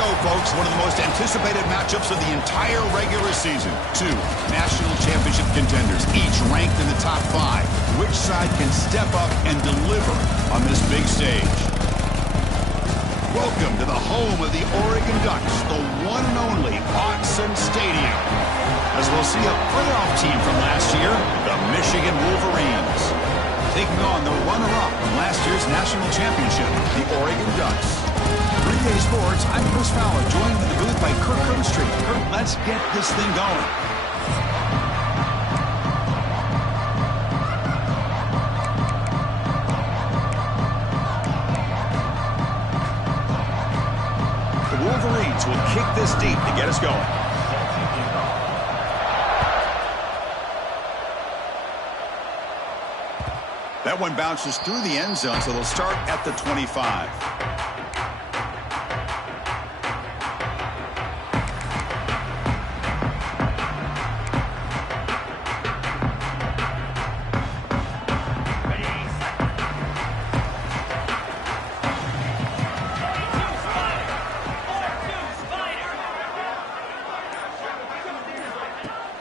go, folks. One of the most anticipated matchups of the entire regular season. Two national championship contenders, each ranked in the top 5. Which side can step up and deliver on this big stage? Welcome to the home of the Oregon Ducks, the one and only Autzen Stadium. As we'll see a playoff team from last year, the Michigan Wolverines, taking on the runner-up from last year's national championship, the Oregon Ducks. 3-Day Sports, I'm Chris Fowler, joined in the booth by Kirk Herbstreit. Kirk, let's get this thing going. The Wolverines will kick this deep to get us going. That one bounces through the end zone, so they'll start at the 25.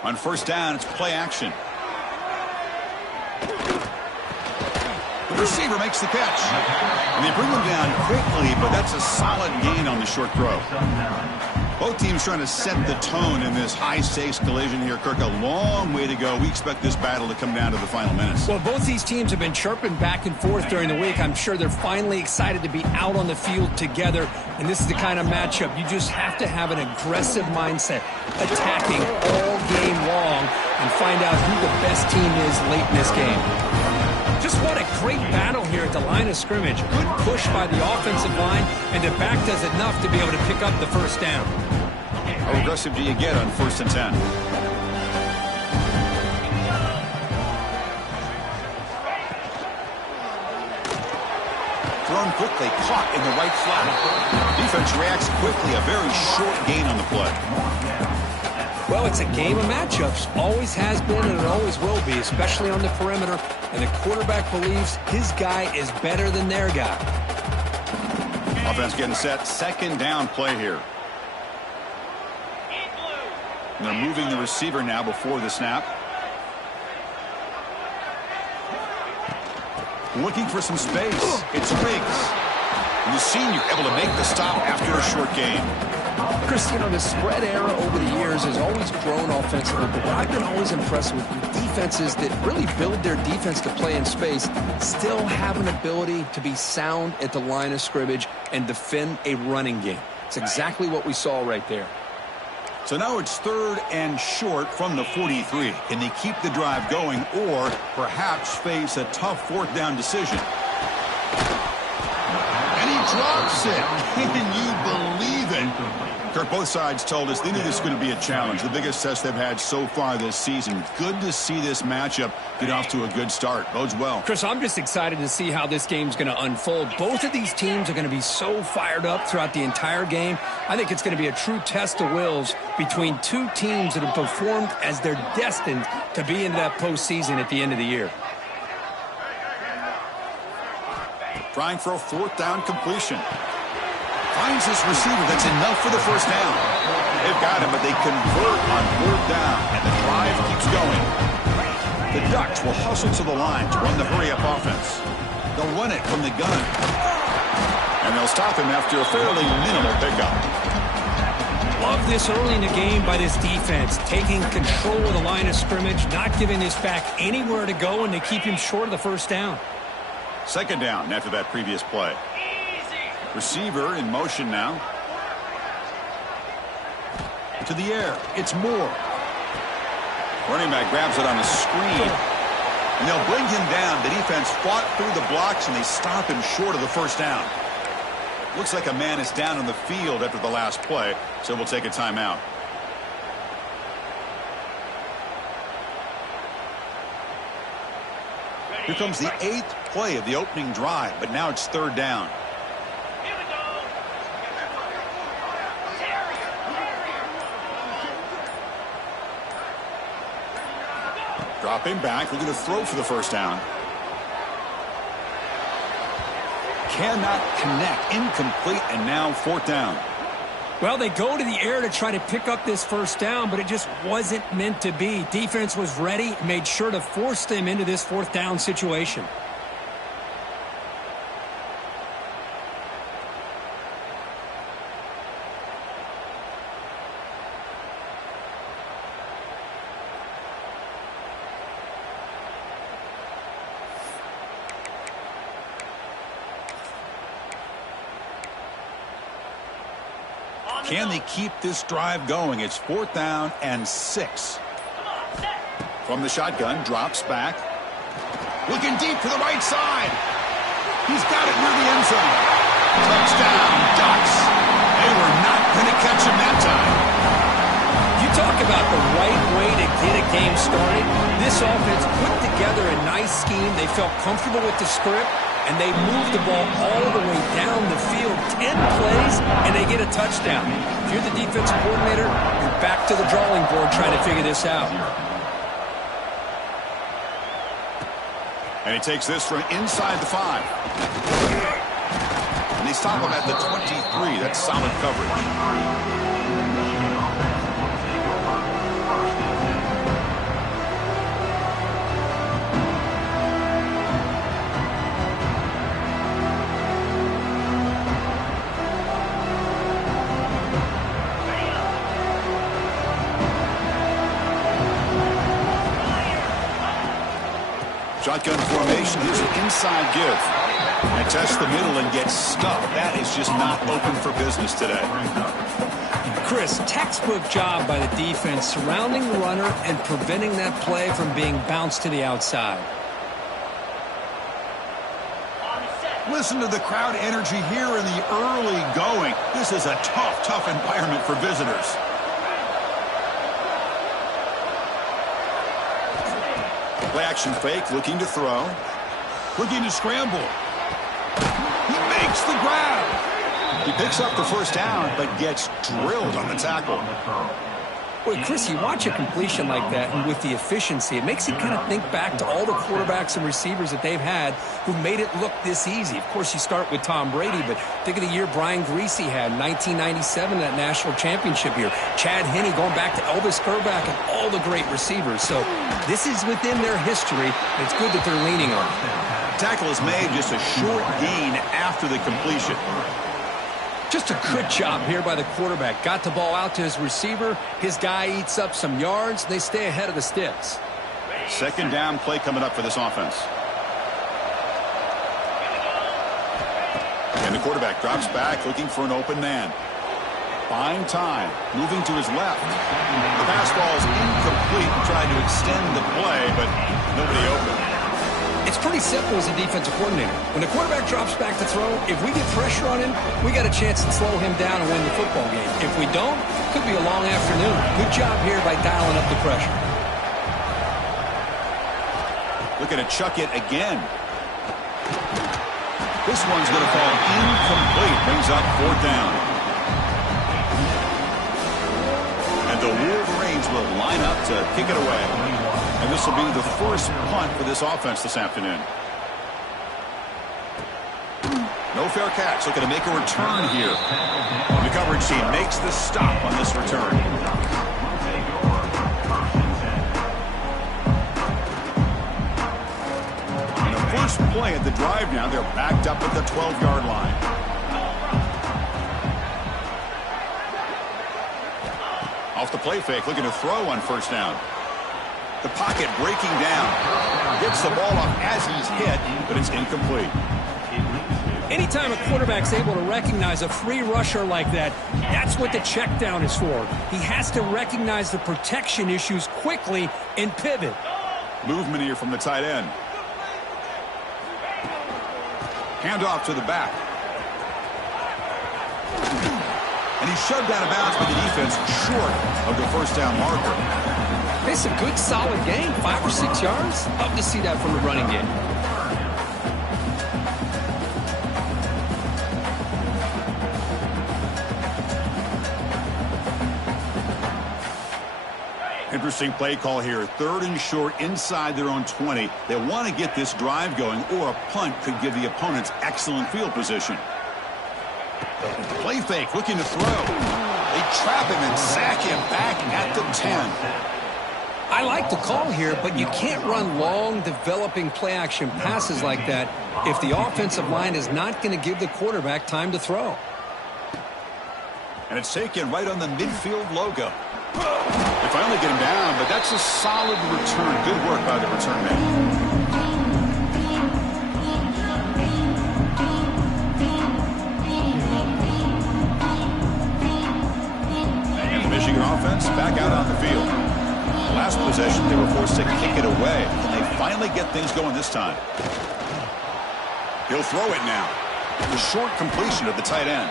On first down, it's play action. The receiver makes the catch. And they bring him down quickly, but that's a solid gain on the short throw. Both teams trying to set the tone in this high-stakes collision here. Kirk, a long way to go. We expect this battle to come down to the final minutes. Well, both these teams have been chirping back and forth during the week. I'm sure they're finally excited to be out on the field together. And this is the kind of matchup you just have to have an aggressive mindset, attacking all game long and find out who the best team is late in this game. Just what a great battle here at the line of scrimmage. Good push by the offensive line, and the back does enough to be able to pick up the first down. How aggressive do you get on 1st and 10? Thrown quickly, caught in the right flat. Defense reacts quickly, a very short gain on the play. Well, it's a game of matchups. Always has been and it always will be, especially on the perimeter. And the quarterback believes his guy is better than their guy. Offense getting set. 2nd down play here. And they're moving the receiver now before the snap. Looking for some space. It's Riggs. And the senior able to make the stop after a short gain. Chris, you know, the spread era over the years has always grown offensively, but what I've been always impressed with defenses that really build their defense to play in space still have an ability to be sound at the line of scrimmage and defend a running game. It's exactly what we saw right there. So now it's 3rd and short from the 43. Can they keep the drive going or perhaps face a tough 4th down decision? And he drops it. Can you believe it? Kirk, both sides told us they knew this was going to be a challenge, the biggest test they've had so far this season. Good to see this matchup get off to a good start. Bodes well. Chris, I'm just excited to see how this game's going to unfold. Both of these teams are going to be so fired up throughout the entire game. I think it's going to be a true test of wills between two teams that have performed as they're destined to be in that postseason at the end of the year. Trying for a 4th down completion. Finds this receiver. That's enough for the first down. They've got him, but they convert on 4th down, and the drive keeps going. The Ducks will hustle to the line to run the hurry-up offense. They'll run it from the gun. And they'll stop him after a fairly minimal pickup. Love this early in the game by this defense, taking control of the line of scrimmage, not giving this back anywhere to go, and they keep him short of the first down. 2nd down after that previous play. Receiver in motion now. To the air. It's Moore. Running back grabs it on a screen. And they'll bring him down. The defense fought through the blocks, and they stop him short of the first down. Looks like a man is down on the field after the last play, so we'll take a timeout. Here comes the 8th play of the opening drive, but now it's 3rd down. Dropping back, looking to throw for the first down. Cannot connect, incomplete, and now 4th down. Well, they go to the air to try to pick up this first down, but it just wasn't meant to be. Defense was ready, made sure to force them into this fourth down situation. Can they keep this drive going? It's 4th down and 6. From the shotgun, drops back. Looking deep to the right side. He's got it near the end zone. Touchdown, Ducks. They were not going to catch him that time. You talk about the right way to get a game started. This offense put together a nice scheme. They felt comfortable with the script, and they moved the ball all the way down the field, 10 plays, and they get a touchdown. If you're the defensive coordinator, you're back to the drawing board trying to figure this out. And he takes this from inside the 5. And they stop him at the 23. That's solid coverage. Shotgun formation. Here's an inside give. And test the middle and get stuffed. That is just not open for business today. Chris, textbook job by the defense surrounding the runner and preventing that play from being bounced to the outside. Listen to the crowd energy here in the early going. This is a tough environment for visitors. Play action fake, looking to throw. Looking to scramble. He makes the grab. He picks up the first down, but gets drilled on the tackle. Boy, Chris, you watch a completion like that, and with the efficiency, it makes you kind of think back to all the quarterbacks and receivers that they've had who made it look this easy. Of course, you start with Tom Brady, but think of the year Brian Griese had, 1997, that national championship year. Chad Henne going back to Elvis Grbac and all the great receivers. So this is within their history, and it's good that they're leaning on it. Tackle is made, just a short gain after the completion. Just a good job here by the quarterback. Got the ball out to his receiver. His guy eats up some yards. They stay ahead of the sticks. Second down play coming up for this offense. And the quarterback drops back looking for an open man. Buying time. Moving to his left. The pass ball is incomplete. Trying to extend the play, but nobody open. It's pretty simple as a defensive coordinator. When the quarterback drops back to throw, if we get pressure on him, we got a chance to slow him down and win the football game. If we don't, it could be a long afternoon. Good job here by dialing up the pressure. Looking to chuck it again. This one's going to fall incomplete. Brings up 4th down. And the Wolverines will line up to kick it away. And this will be the first punt for this offense this afternoon. No fair catch. Looking to make a return here. The coverage team makes the stop on this return. And the first play at the drive now, they're backed up at the 12-yard line. Off the play fake, looking to throw on first down. The pocket breaking down. Gets the ball off as he's hit, but it's incomplete. Anytime a quarterback's able to recognize a free rusher like that, that's what the check down is for. He has to recognize the protection issues quickly and pivot. Movement here from the tight end. Handoff to the back. And he's shoved out of bounds by the defense short of the first down marker. It's a good, solid game. 5 or 6 yards. Love to see that from the running game. Interesting play call here. 3rd and short inside their own 20. They want to get this drive going, or a punt could give the opponents excellent field position. Play fake, looking to throw. They trap him and sack him back at the 10. I like the call here, but you can't run long, developing play-action passes like that if the offensive line is not going to give the quarterback time to throw. And it's taken right on the midfield logo. They finally get him down, but that's a solid return. Good work by the return man. And the Michigan offense back out on the field. Last possession, they were forced to kick it away, and they finally get things going this time. He'll throw it now. The short completion of the tight end.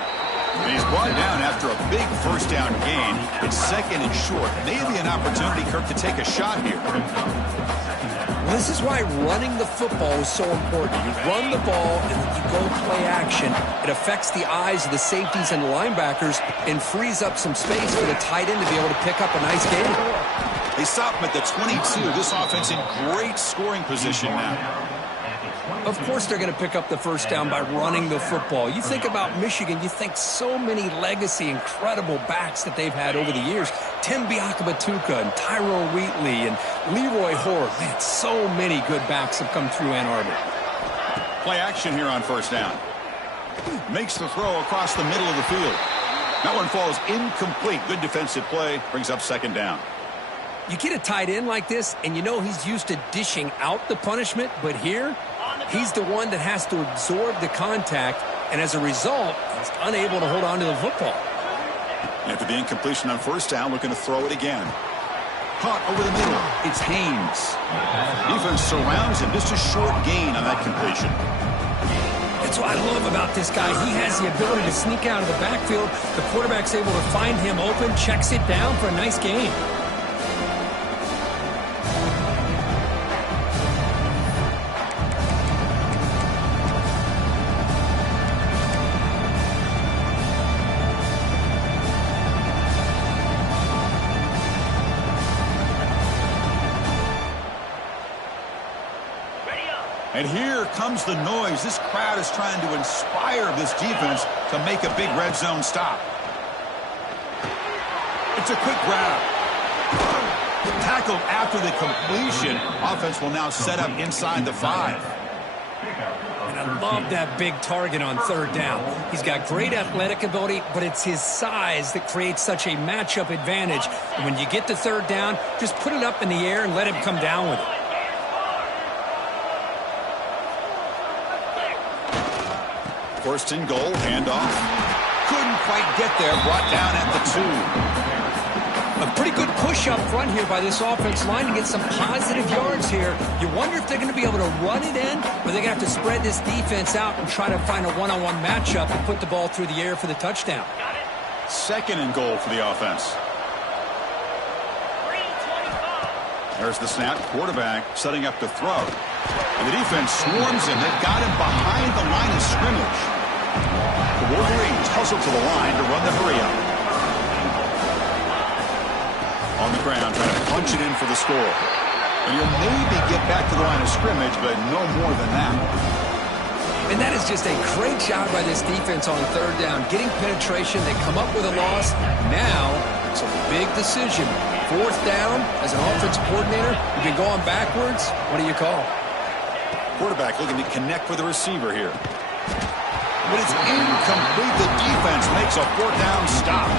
And he's brought down after a big first down gain. It's second and short. Maybe an opportunity, Kirk, to take a shot here. Well, this is why running the football is so important. You run the ball and then you go play action. It affects the eyes of the safeties and the linebackers and frees up some space for the tight end to be able to pick up a nice gain. They stop him at the 22. This offense in great scoring position now. Of course they're going to pick up the first down by running the football. You think about Michigan, you think so many legacy, incredible backs that they've had over the years. Tim Biakabatuka and Tyrone Wheatley and Leroy Horde. Man, so many good backs have come through Ann Arbor. Play action here on first down. Makes the throw across the middle of the field. That one falls incomplete. Good defensive play. Brings up second down. You get a tight end like this, and you know he's used to dishing out the punishment, but here, he's the one that has to absorb the contact, and as a result, he's unable to hold on to the football. After the incompletion on first down, looking to throw it again. Caught over the middle. It's Haynes. Defense surrounds him. Just a short gain on that completion. That's what I love about this guy. He has the ability to sneak out of the backfield. The quarterback's able to find him open, checks it down for a nice gain. And here comes the noise. This crowd is trying to inspire this defense to make a big red zone stop. It's a quick grab. Tackled after the completion. Offense will now set up inside the 5. And I love that big target on third down. He's got great athletic ability, but it's his size that creates such a matchup advantage. And when you get to third down, just put it up in the air and let him come down with it. First and goal, handoff. Couldn't quite get there, brought down at the 2. A pretty good push up front here by this offense line to get some positive yards here. You wonder if they're going to be able to run it in, or they're going to have to spread this defense out and try to find a one-on-one matchup and put the ball through the air for the touchdown. Second and goal for the offense. There's the snap. Quarterback setting up to throw. And the defense swarms him. They've got him behind the line of scrimmage. The Wolverines hustle to the line to run the hurry up. On the ground, trying to punch it in for the score. And you'll maybe get back to the line of scrimmage, but no more than that. And that is just a great job by this defense on third down. Getting penetration, they come up with a loss. Now, it's a big decision. Fourth down, as an offensive coordinator, you've been going backwards. What do you call? Quarterback looking to connect with the receiver here. But it's incomplete. The defense makes a fourth down stop.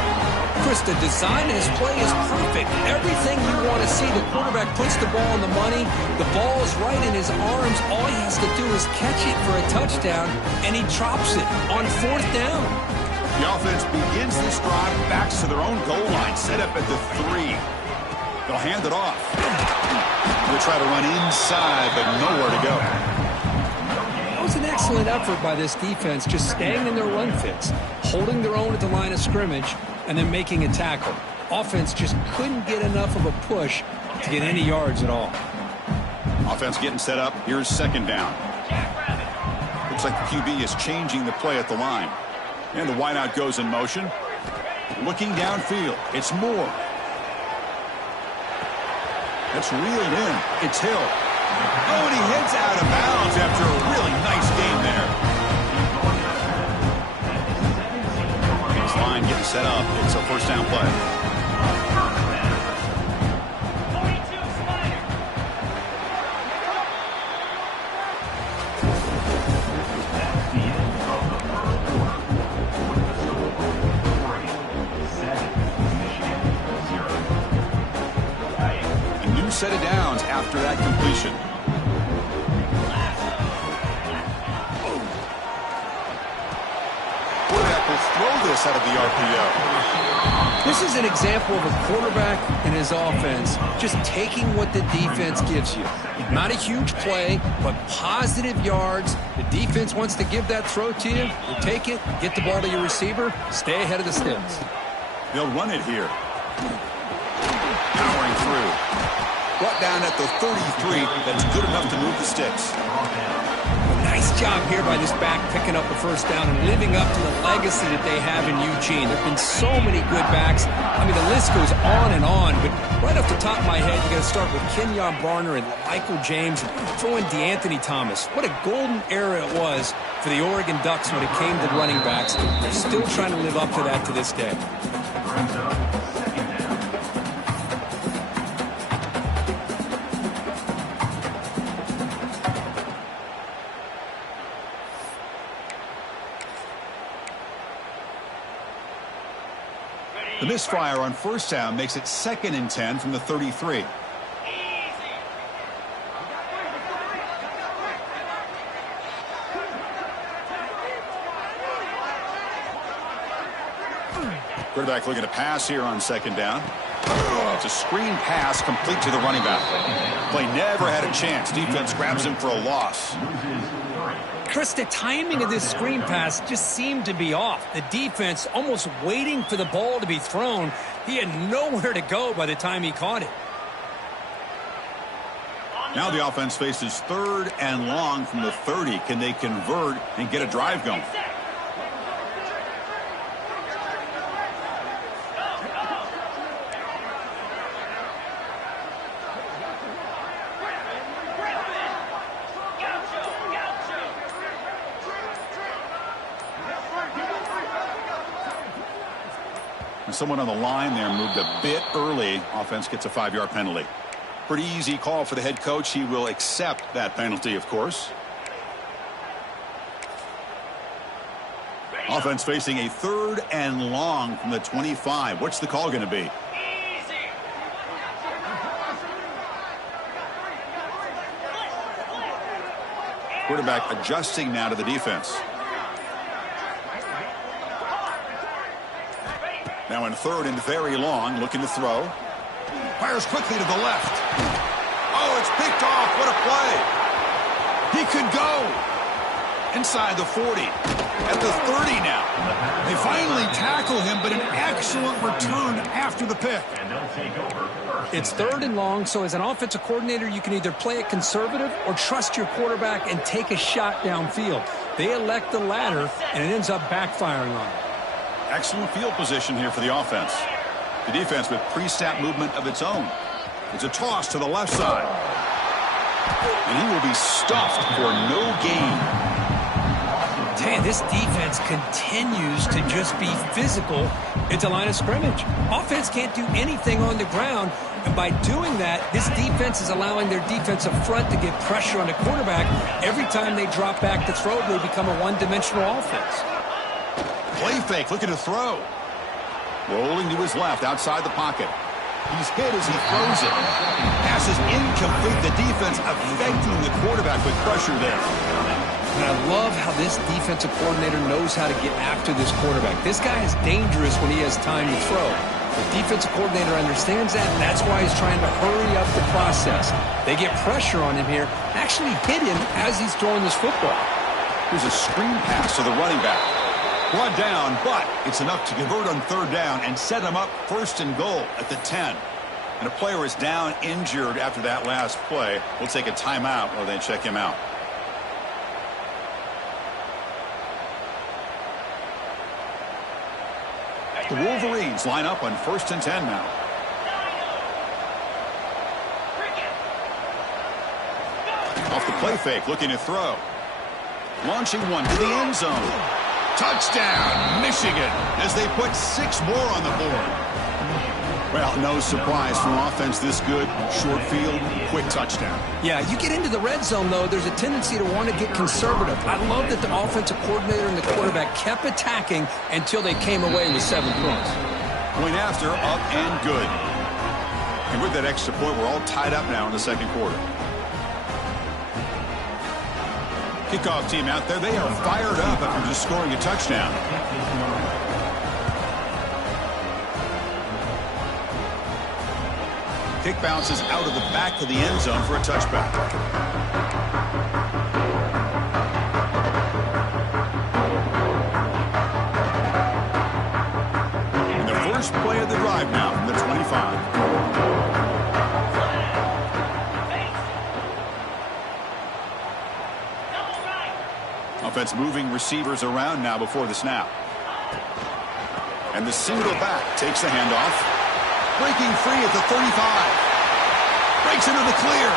Chris, the design of his play is perfect. Everything you want to see. The quarterback puts the ball on the money. The ball is right in his arms. All he has to do is catch it for a touchdown, and he drops it on fourth down. The offense begins this drive, backs to their own goal line, set up at the 3. They'll hand it off. They'll try to run inside, but nowhere to go. That was an excellent effort by this defense, just staying in their run fits, holding their own at the line of scrimmage, and then making a tackle. Offense just couldn't get enough of a push to get any yards at all. Offense getting set up. Here's second down. Looks like the QB is changing the play at the line. And the wideout goes in motion. Looking downfield. It's Moore. That's reeled in. It's Hill. Oh, and he heads out of bounds after a really nice game there. This line getting set up. It's a first down play. A new set of downs after that completion. Throw this out of the RPO. This is an example of a quarterback and his offense just taking what the defense gives you. Not a huge play, but positive yards. The defense wants to give that throw to you. You take it, get the ball to your receiver, stay ahead of the sticks. They'll run it here. Powering through. Brought down at the 33. That's good enough to move the sticks. Nice job here by this back picking up the first down and living up to the legacy that they have in Eugene. There have been so many good backs. I mean, the list goes on and on, but right off the top of my head, you got to start with Kenyon Barner and Michael James and throw in DeAnthony Thomas. What a golden era it was for the Oregon Ducks when it came to running backs. They're still trying to live up to that to this day. The misfire on first down makes it 2nd and 10 from the 33. Quarterback looking to pass here on 2nd down. It's a screen pass complete to the running back. Play never had a chance. Defense grabs him for a loss. Chris, the timing of this screen pass just seemed to be off. The defense almost waiting for the ball to be thrown. He had nowhere to go by the time he caught it. Now the offense faces 3rd and long from the 30. Can they convert and get a drive going? Someone on the line there moved a bit early. Offense gets a 5-yard penalty. Pretty easy call for the head coach. He will accept that penalty, of course. Offense facing a 3rd and long from the 25. What's the call going to be? Quarterback adjusting now to the defense. Now in 3rd and very long, looking to throw. Fires quickly to the left. Oh, it's picked off. What a play. He could go. Inside the 40. At the 30 now. They finally tackle him, but an excellent return after the pick. It's 3rd and long, so as an offensive coordinator, you can either play it conservative or trust your quarterback and take a shot downfield. They elect the latter, and it ends up backfiring on them. Excellent field position here for the offense. The defense with pre-snap movement of its own. It's a toss to the left side. And he will be stuffed for no gain. Man, this defense continues to just be physical at the line of scrimmage. Offense can't do anything on the ground, and by doing that, this defense is allowing their defensive front to get pressure on the quarterback. Every time they drop back to throw, they become a one-dimensional offense. Play fake, looking to throw. Rolling to his left, outside the pocket. He's hit as he throws it. Pass is incomplete. The defense affecting the quarterback with pressure there. And I love how this defensive coordinator knows how to get after this quarterback. This guy is dangerous when he has time to throw. The defensive coordinator understands that, and that's why he's trying to hurry up the process. They get pressure on him here, actually hit him as he's throwing this football. Here's a screen pass to the running back. Brought down, but it's enough to convert on 3rd down and set him up 1st and goal at the 10. And a player is down injured after that last play. We'll take a timeout while they check him out. The Wolverines line up on 1st and 10 now. Off the play fake, looking to throw. Launching one to the end zone. Touchdown, Michigan, as they put 6 more on the board. Well, no surprise from offense this good. Short field, quick touchdown. Yeah, you get into the red zone, though, there's a tendency to want to get conservative. I love that the offensive coordinator and the quarterback kept attacking until they came away with 7 points. Point after, up and good. And with that extra point, we're all tied up now in the second quarter. Kickoff team out there, they are fired up after just scoring a touchdown. Kick bounces out of the back of the end zone for a touchback. And the first play of the drive now from the 25. Offense moving receivers around now before the snap. And the single back takes the handoff. Breaking free at the 35. Breaks into the clear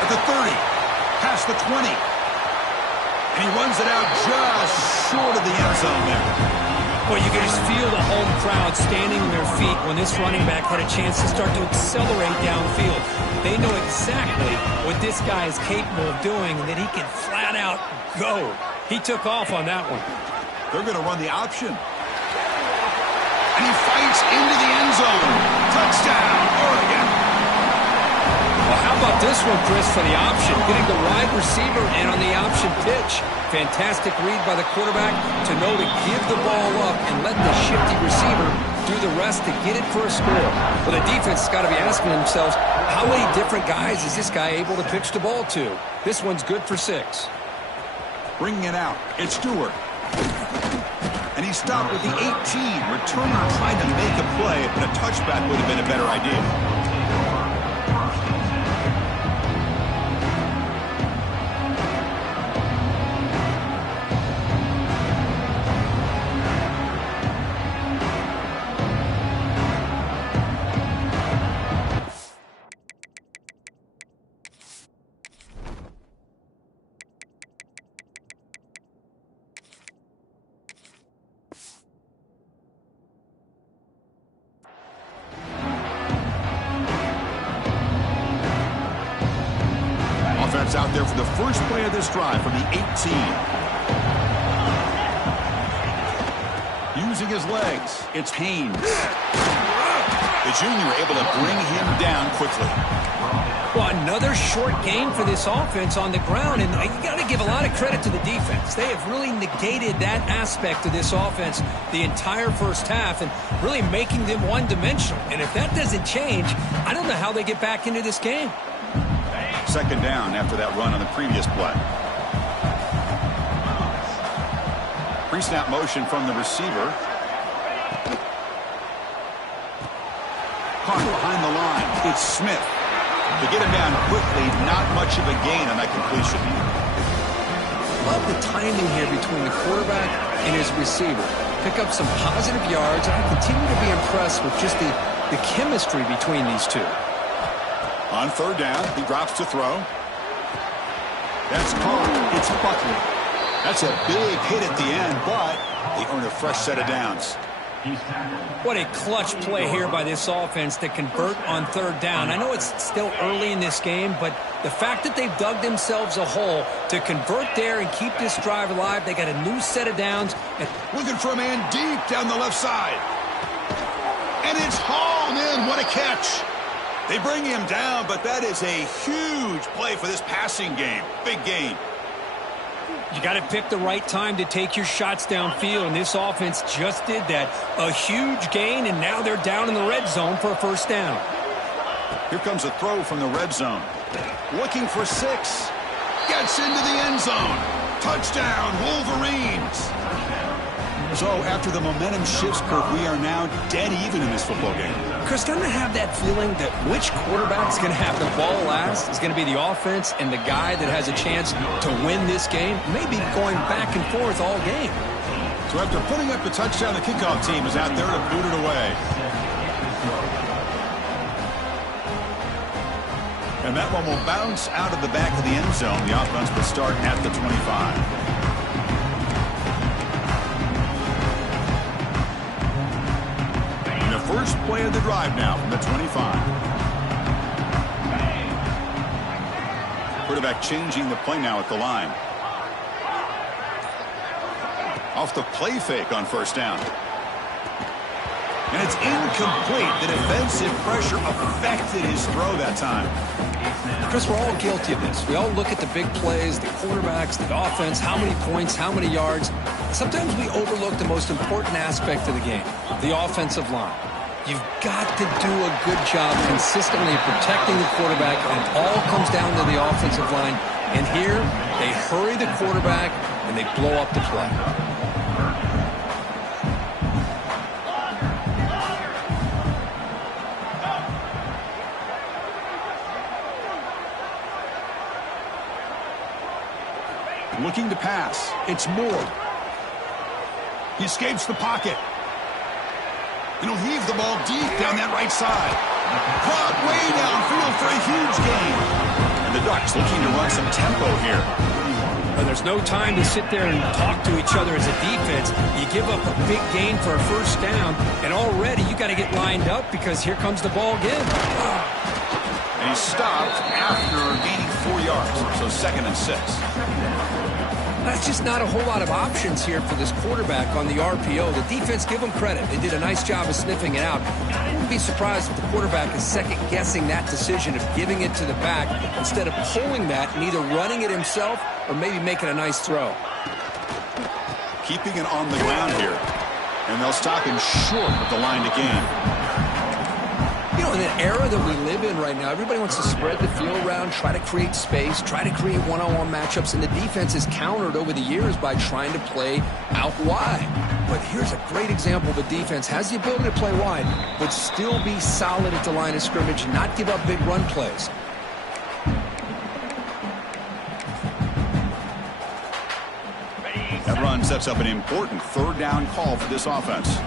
at the 30. Past the 20. And he runs it out just short of the end zone there. Well, you can just feel the home crowd standing on their feet when this running back had a chance to start to accelerate downfield. They know exactly what this guy is capable of doing and that he can flat out go. He took off on that one. They're going to run the option. And he fights into the end zone. Touchdown, Oregon. Well, how about this one, Chris, for the option? Getting the wide receiver in on the option pitch. Fantastic read by the quarterback to know to give the ball up and let the shifty receiver do the rest to get it for a score. Well, the defense has got to be asking themselves, how many different guys is this guy able to pitch the ball to? This one's good for 6. Bringing it out. It's Stewart. And he stopped with the 18. Returner tried to make a play, but a touchback would have been a better idea. Out there for the first play of this drive from the 18. Using his legs, it's Haynes. The junior able to bring him down quickly. Well, another short game for this offense on the ground, and you got to give a lot of credit to the defense. They have really negated that aspect of this offense the entire first half and really making them one-dimensional. And if that doesn't change, I don't know how they get back into this game. Second down after that run on the previous play. Pre-snap motion from the receiver. Caught behind the line. It's Smith. To get him down quickly, not much of a gain on that completion. Love the timing here between the quarterback and his receiver. Pick up some positive yards, and I continue to be impressed with just the chemistry between these two. On third down, he drops to throw. That's caught. It's Buckley. That's a big hit at the end, but they earn a fresh set of downs. What a clutch play here by this offense to convert on third down. I know it's still early in this game, but the fact that they've dug themselves a hole to convert there and keep this drive alive, they got a new set of downs. Looking for a man deep down the left side. And it's hauled in. What a catch. They bring him down, but that is a huge play for this passing game. Big gain. You got to pick the right time to take your shots downfield, and this offense just did that. A huge gain, and now they're down in the red zone for a first down. Here comes a throw from the red zone. Looking for 6. Gets into the end zone. Touchdown, Wolverines. So after the momentum shifts, Kirk, we are now dead even in this football game. Chris, don't I have that feeling that which quarterback is going to have the ball last is going to be the offense, and the guy that has a chance to win this game may be going back and forth all game. So after putting up the touchdown, the kickoff team is out there to boot it away. And that one will bounce out of the back of the end zone. The offense will start at the 25. First play of the drive now from the 25. Quarterback changing the play now at the line. Off the play fake on first down. And it's incomplete. The defensive pressure affected his throw that time. Chris, we're all guilty of this. We all look at the big plays, the quarterbacks, the offense, how many points, how many yards. Sometimes we overlook the most important aspect of the game, the offensive line. You've got to do a good job consistently protecting the quarterback, and it all comes down to the offensive line. And here, they hurry the quarterback, and they blow up the play. Looking to pass. It's Moore. He escapes the pocket. And he'll heave the ball deep down that right side. Caught way downfield for a huge gain. And the Ducks looking to run some tempo here. Well, there's no time to sit there and talk to each other as a defense. You give up a big gain for a first down, and already you got to get lined up because here comes the ball again. And he's stopped after gaining 4 yards. So 2nd and 6. That's just not a whole lot of options here for this quarterback on the RPO. The defense, give them credit. They did a nice job of sniffing it out. I wouldn't be surprised if the quarterback is second-guessing that decision of giving it to the back instead of pulling that and either running it himself or maybe making a nice throw. Keeping it on the ground here. And they'll stop him short of the line to gain. You know, in the era that we live in right now, everybody wants to spread the field around, try to create space, try to create one-on-one matchups, and the defense is countered over the years by trying to play out wide. But here's a great example of a defense has the ability to play wide, but still be solid at the line of scrimmage and not give up big run plays. That run sets up an important 3rd down call for this offense.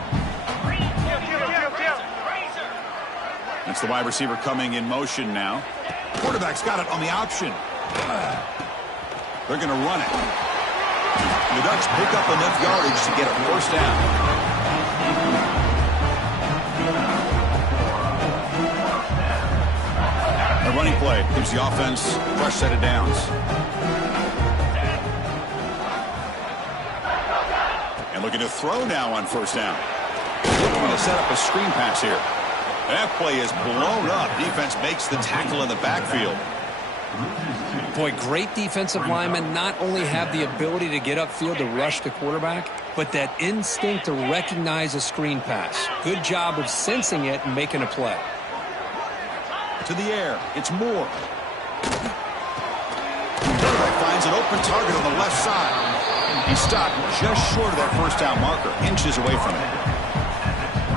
It's the wide receiver coming in motion now. Quarterback's got it on the option. They're going to run it. The Ducks pick up enough yardage to get a first down. A running play gives the offense a fresh set of downs. And looking to throw now on first down. Looking to set up a screen pass here. That play is blown up. Defense makes the tackle in the backfield. Boy, great defensive linemen not only have the ability to get upfield to rush the quarterback, but that instinct to recognize a screen pass. Good job of sensing it and making a play. To the air. It's Moore. Quarterback finds an open target on the left side. He stopped just short of that first down marker, inches away from it.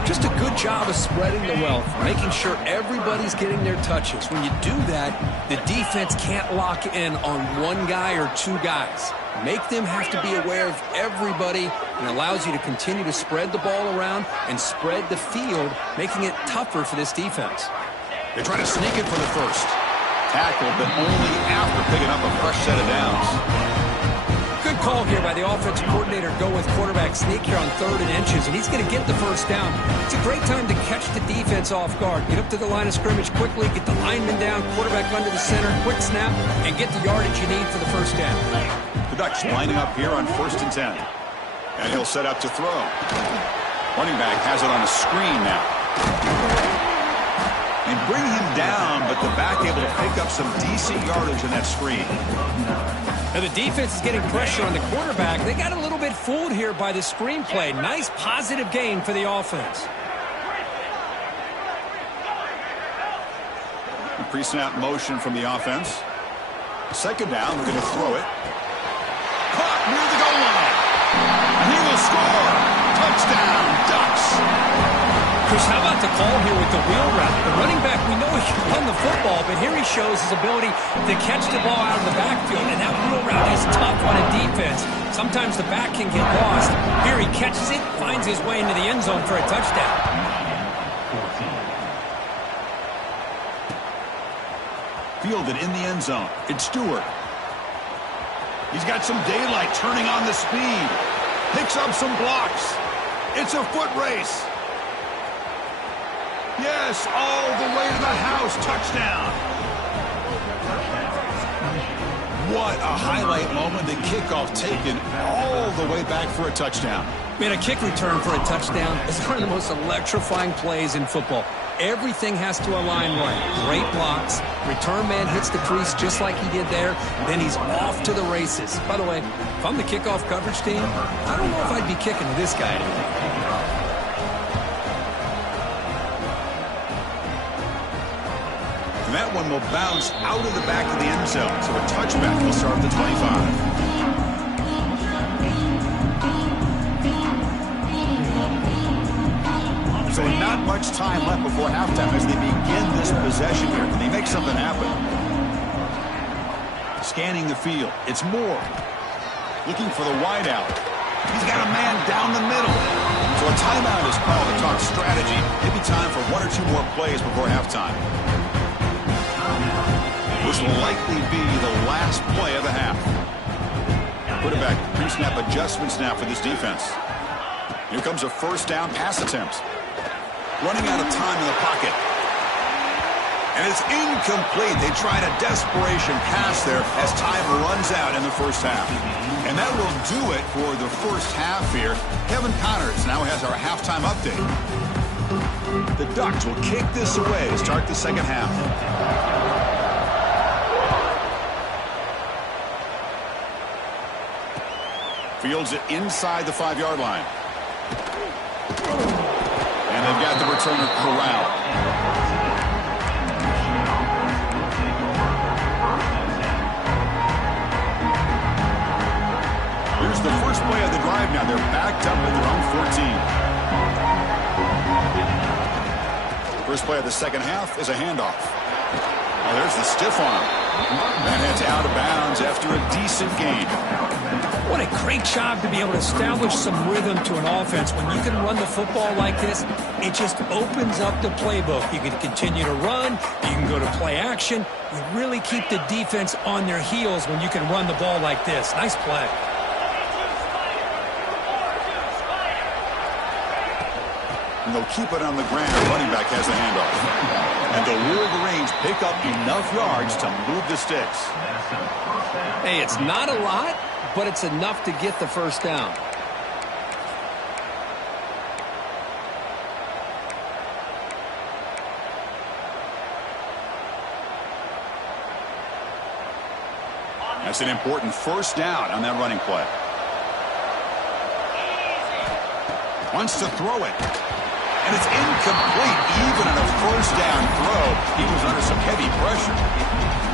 Just a good job of spreading the wealth, making sure everybody's getting their touches. When you do that, the defense can't lock in on one guy or 2 guys. Make them have to be aware of everybody, and allows you to continue to spread the ball around and spread the field, making it tougher for this defense. They try to sneak it for the first. Tackled, but only after picking up a fresh set of downs. Good call here by the offensive coordinator. Go with quarterback sneak here on 3rd and inches, and he's going to get the first down. It's a great time to catch the defense off guard. Get up to the line of scrimmage quickly, get the lineman down, quarterback under the center, quick snap, and get the yardage you need for the first down. The Ducks lining up here on 1st and 10. And he'll set up to throw. Running back has it on a screen now. And bring him down, but the back able to pick up some decent yardage in that screen. Now the defense is getting pressure on the quarterback. They got a little bit fooled here by the screenplay. Nice positive gain for the offense. Pre-snap motion from the offense. 2nd down, we're going to throw it. Caught near the goal line. And he will score. Touchdown, Ducks. Chris, how about the call here with the wheel route? The running back, we know he can run the football, but here he shows his ability to catch the ball out of the backfield, and that wheel route is tough on a defense. Sometimes the back can get lost. Here he catches it, finds his way into the end zone for a touchdown. Fielded in the end zone. It's Stewart. He's got some daylight turning on the speed. Picks up some blocks. It's a foot race. Yes, all the way to the house. Touchdown. What a highlight moment. The kickoff taken all the way back for a touchdown. Man, a kick return for a touchdown is one of the most electrifying plays in football. Everything has to align right. Great blocks. Return man hits the crease just like he did there. Then he's off to the races. By the way, if I'm the kickoff coverage team, I don't know if I'd be kicking to this guy anymore. And that one will bounce out of the back of the end zone. So a touchback will start at the 25. So not much time left before halftime as they begin this possession here. Can they make something happen? Scanning the field. It's Moore. Looking for the wideout. He's got a man down the middle. So a timeout is called to talk strategy. Maybe time for one or two more plays before halftime. This will likely be the last play of the half. Quarterback pre-snap adjustments now for this defense. Here comes a first down pass attempt. Running out of time in the pocket. And it's incomplete. They tried a desperation pass there as time runs out in the first half. And that will do it for the first half here. Kevin Connors now has our halftime update. The Ducks will kick this away to start the second half. Fields it inside the 5-yard line. And they've got the returner corralled. Here's the first play of the drive now. They're backed up at their own 14. First play of the second half is a handoff. Oh, there's the stiff arm. That heads out of bounds after a decent gain. What a great job to be able to establish some rhythm to an offense. When you can run the football like this, it just opens up the playbook. You can continue to run. You can go to play action. You really keep the defense on their heels when you can run the ball like this. Nice play. And they'll keep it on the ground. Running back has the handoff. And the Wolverines pick up enough yards to move the sticks. Hey, it's not a lot, but it's enough to get the first down. That's an important first down on that running play. Wants to throw it. And it's incomplete. Even on a first down throw, he was under some heavy pressure.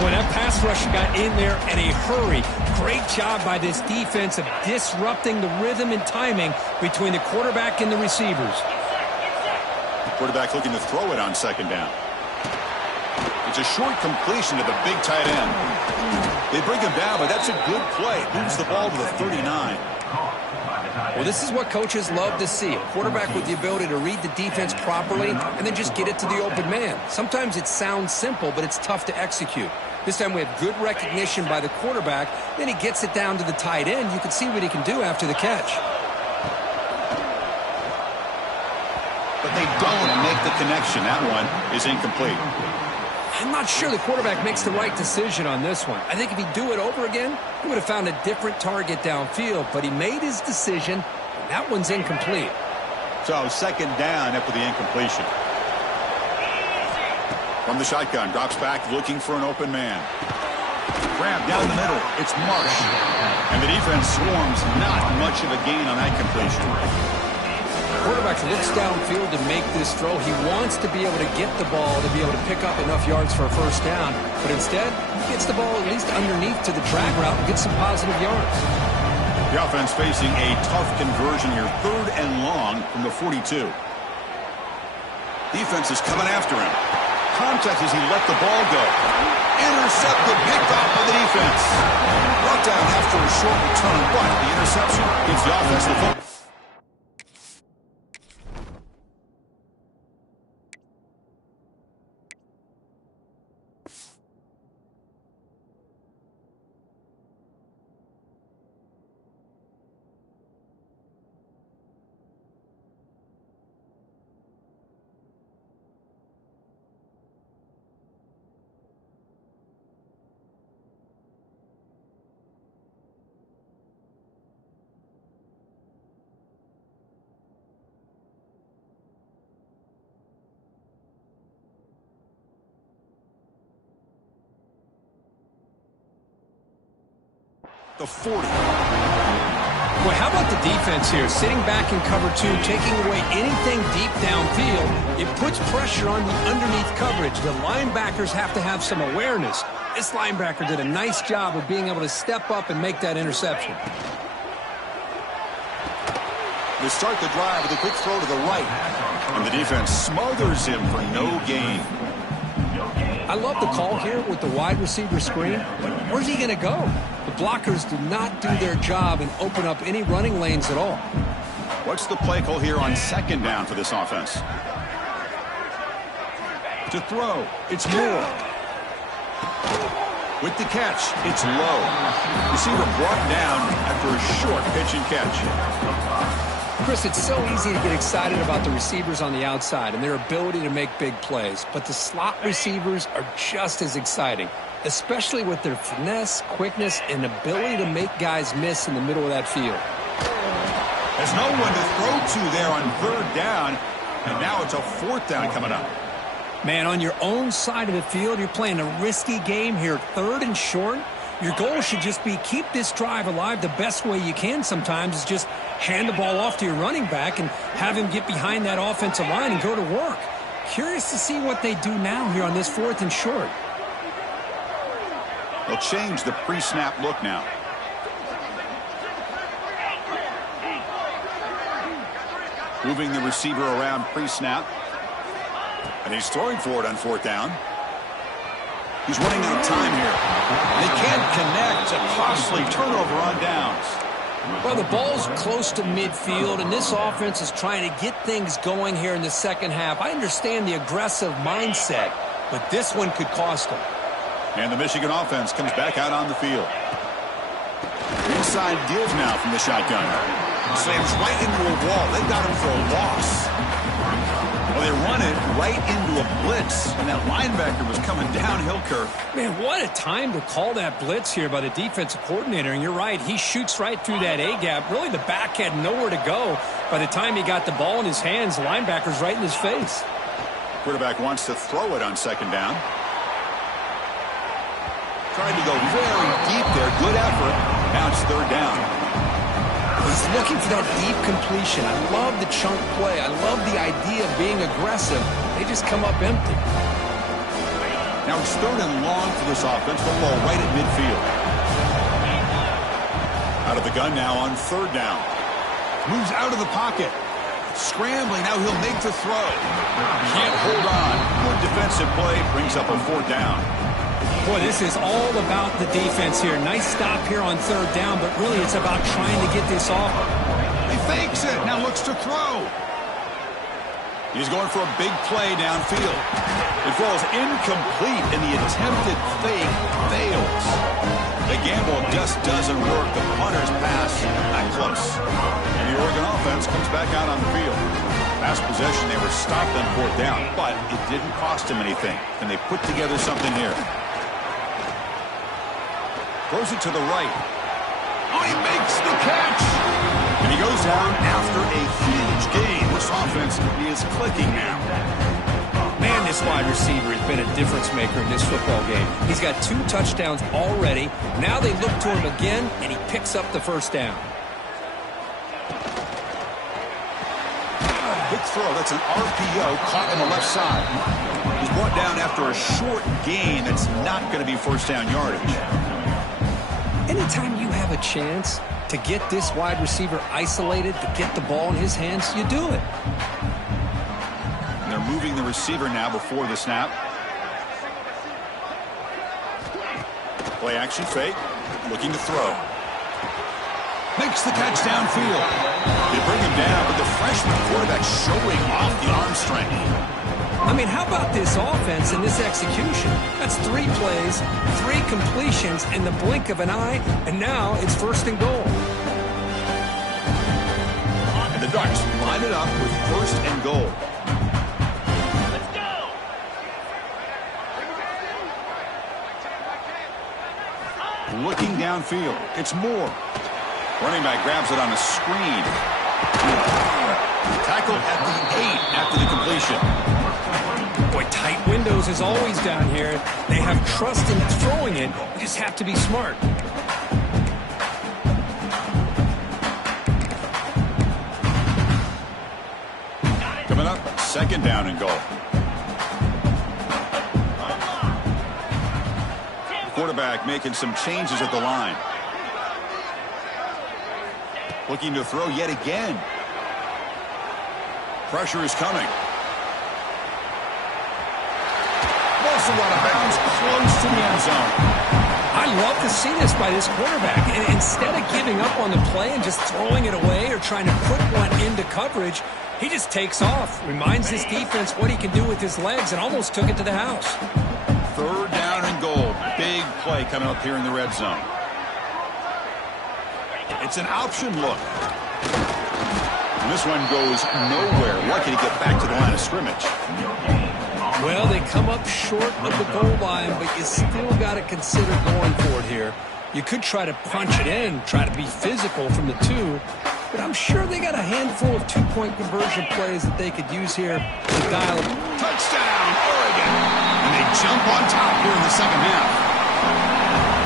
Boy, that pass rush got in there in a hurry. Great job by this defense of disrupting the rhythm and timing between the quarterback and the receivers. The quarterback looking to throw it on second down. It's a short completion to the big tight end. They bring him down, but that's a good play. Moves the ball to the 39. Well, this is what coaches love to see. A quarterback with the ability to read the defense properly and then just get it to the open man. Sometimes it sounds simple, but it's tough to execute. This time we have good recognition by the quarterback. Then he gets it down to the tight end. You can see what he can do after the catch. But they don't make the connection. That one is incomplete. I'm not sure the quarterback makes the right decision on this one. I think if he'd do it over again, he would have found a different target downfield. But he made his decision, and that one's incomplete. So second down after the incompletion. From the shotgun, drops back looking for an open man. Grab down the middle. It's Marsh. And the defense swarms. Not much of a gain on that completion. Quarterback looks downfield to make this throw. He wants to be able to get the ball to be able to pick up enough yards for a first down. But instead, he gets the ball at least underneath to the drag route and gets some positive yards. The offense facing a tough conversion here. 3rd and long from the 42. Defense is coming after him. Contact as he let the ball go. Intercepted, picked off by the defense. Brought down after a short return, but the interception gives the offense the football. the 40. Boy, how about the defense here? Sitting back in cover 2, taking away anything deep downfield. It puts pressure on the underneath coverage. The linebackers have to have some awareness. This linebacker did a nice job of being able to step up and make that interception. They start the drive with a quick throw to the right. And the defense smothers him for no gain. I love the call here with the wide receiver screen, but where's he going to go? The blockers do not do their job and open up any running lanes at all. What's the play call here on second down for this offense? To throw, it's Moore. With the catch, it's low. Receiver brought down after a short pitch and catch. Chris, it's so easy to get excited about the receivers on the outside and their ability to make big plays, but the slot receivers are just as exciting, especially with their finesse, quickness, and ability to make guys miss in the middle of that field. There's no one to throw to there on third down, and now it's a fourth down coming up. Man, on your own side of the field, you're playing a risky game here, third and short. Your goal should just be keep this drive alive the best way you can sometimes is just hand the ball off to your running back and have him get behind that offensive line and go to work. Curious to see what they do now here on this fourth and short. They'll change the pre-snap look now. Moving the receiver around pre-snap. And he's throwing for it on fourth down. He's running out of time here. They can't connect. A costly turnover on downs. Well, the ball's close to midfield, and this offense is trying to get things going here in the second half. I understand the aggressive mindset, but this one could cost them. And the Michigan offense comes back out on the field. Inside give now from the shotgun. Slams right into a wall. They got him for a loss. Well, they run it right into a blitz, and that linebacker was coming downhill curve. Man, what a time to call that blitz here by the defensive coordinator. And you're right, he shoots right through that A-gap. Really, the back had nowhere to go. By the time he got the ball in his hands, the linebacker's right in his face. Quarterback wants to throw it on second down. Tried to go very deep there. Good effort. Now it's third down. He's looking for that deep completion. I love the chunk play. I love the idea of being aggressive. They just come up empty. Now it's third and long for this offense. The ball right at midfield. Out of the gun now on third down. Moves out of the pocket. Scrambling. Now he'll make the throw. Can't hold on. Good defensive play. Brings up a fourth down. Boy, this is all about the defense here. Nice stop here on third down, but really it's about trying to get this off. He fakes it. Now looks to throw. He's going for a big play downfield. It falls incomplete, and the attempted fake fails. The gamble just doesn't work. The punter's pass not close. And the Oregon offense comes back out on the field. Last possession, they were stopped on fourth down, but it didn't cost them anything. And they put together something here. Throws it to the right. Oh, he makes the catch. And he goes down after a huge gain. This offense is clicking now. Man, this wide receiver has been a difference maker in this football game. He's got 2 touchdowns already. Now they look to him again, and he picks up the first down. Big throw. That's an RPO caught on the left side. He's brought down after a short gain. That's not going to be first down yardage. Anytime you have a chance to get this wide receiver isolated, to get the ball in his hands, you do it. And they're moving the receiver now before the snap. Play action fake. Looking to throw. Makes the catch downfield. They bring him down, but the freshman quarterback showing off the arm strength. I mean, how about this offense and this execution? That's 3 plays, 3 completions in the blink of an eye, and now it's first and goal. And the Ducks line it up with first and goal. Let's go! Looking downfield. It's Moore. Running back grabs it on a screen. Tackled at the 8 after the completion. Boy, tight windows is always down here. They have trust in throwing it. You just have to be smart. Second down and goal. Quarterback making some changes at the line. Looking to throw yet again. Pressure is coming. Also out of bounds, close to the end zone. I love to see this by this quarterback. And instead of giving up on the play and just throwing it away or trying to put one into coverage, he just takes off, reminds his defense what he can do with his legs, and almost took it to the house. Third down and goal. Big play coming up here in the red zone. It's an option look. And this one goes nowhere. Lucky to get back to the line of scrimmage. Well, they come up short of the goal line, but you still got to consider going for it here. You could try to punch it in, try to be physical from the 2, but I'm sure they got a handful of two-point conversion plays that they could use here to dial it. Touchdown, Oregon! And they jump on top here in the second half.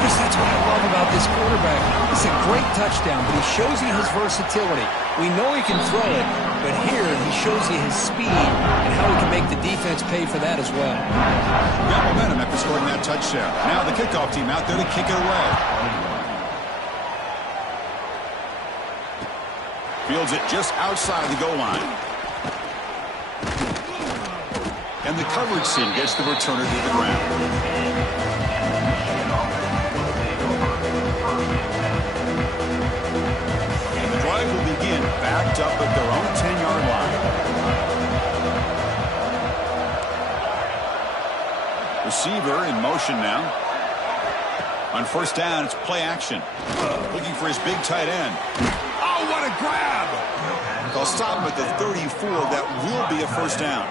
Chris, that's what I love about this quarterback. It's a great touchdown, but he shows you his versatility. We know he can throw it, but here he shows you his speed and how he can make the defense pay for that as well. Got momentum after scoring that touchdown. Now the kickoff team out there to kick it away. Fields it just outside the goal line. And the coverage team gets the returner to the ground. Will begin backed up at their own 10-yard line. Receiver in motion now. On first down, it's play action. Looking for his big tight end. Oh, what a grab! They'll stop him at the 34. That will be a first down.